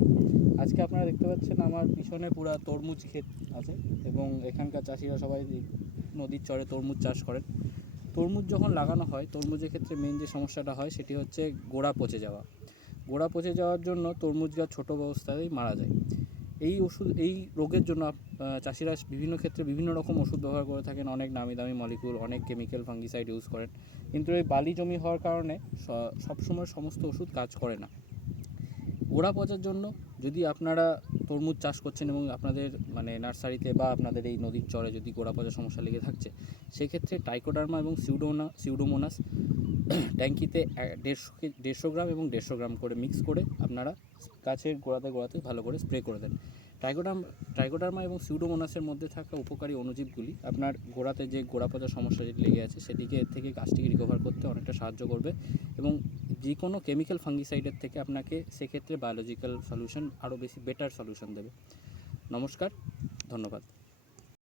ধন্যবাদ। আজকে আপনারা দেখতে পাচ্ছেন আমার পিছনে পুরা তরমুজ ক্ষেত আছে এবং এখানকার চাষিরা সবাই নদীর চরে তরমুজ চাষ করেন। তরমুজ যখন লাগানো হয়, তরমুজের ক্ষেত্রে মেন যে সমস্যাটা হয় সেটি হচ্ছে গোড়া পচে যাওয়া। গোড়া পচে যাওয়ার জন্য তরমুজ গাছ ছোটো অবস্থাতেই মারা যায়। এই রোগের জন্য চাষিরা বিভিন্ন ক্ষেত্রে বিভিন্ন রকম ওষুধ ব্যবহার করে থাকেন, অনেক নামি দামি মলিকুল, অনেক কেমিক্যাল ফাঙ্গিসাইড ইউজ করেন, কিন্তু এই বালি জমি হওয়ার কারণে সবসময় সমস্ত ওষুধ কাজ করে না। গোড়া পচার জন্য যদি আপনারা তরমুজ চাষ করছেন এবং আপনাদের নার্সারিতে বা আপনাদের এই নদীর চরে যদি গোড়া পচার সমস্যা লেগে থাকছে, সেক্ষেত্রে ট্রাইকোডার্মা এবং সিউডোমোনাস ট্যাঙ্কিতে 150 গ্রাম এবং 150 গ্রাম করে মিক্স করে আপনারা গাছের গোড়াতে ভালো করে স্প্রে করে দেন। ট্রাইকোডার্মা এবং সিউডোমোনাসের মধ্যে থাকা উপকারী অণুজীবগুলি আপনার গোড়াতে যে গোড়া পচার সমস্যা যেটি লেগে আছে সেটিকে এর থেকে গাছটিকে রিকভার করতে অনেকটা সাহায্য করবে এবং যে কোনো কেমিক্যাল ফাঙ্গিসাইডের থেকে আপনাকে সেক্ষেত্রে বায়োলজিক্যাল সলিউশন আরও বেশি বেটার সলিউশন দেবে। নমস্কার, ধন্যবাদ।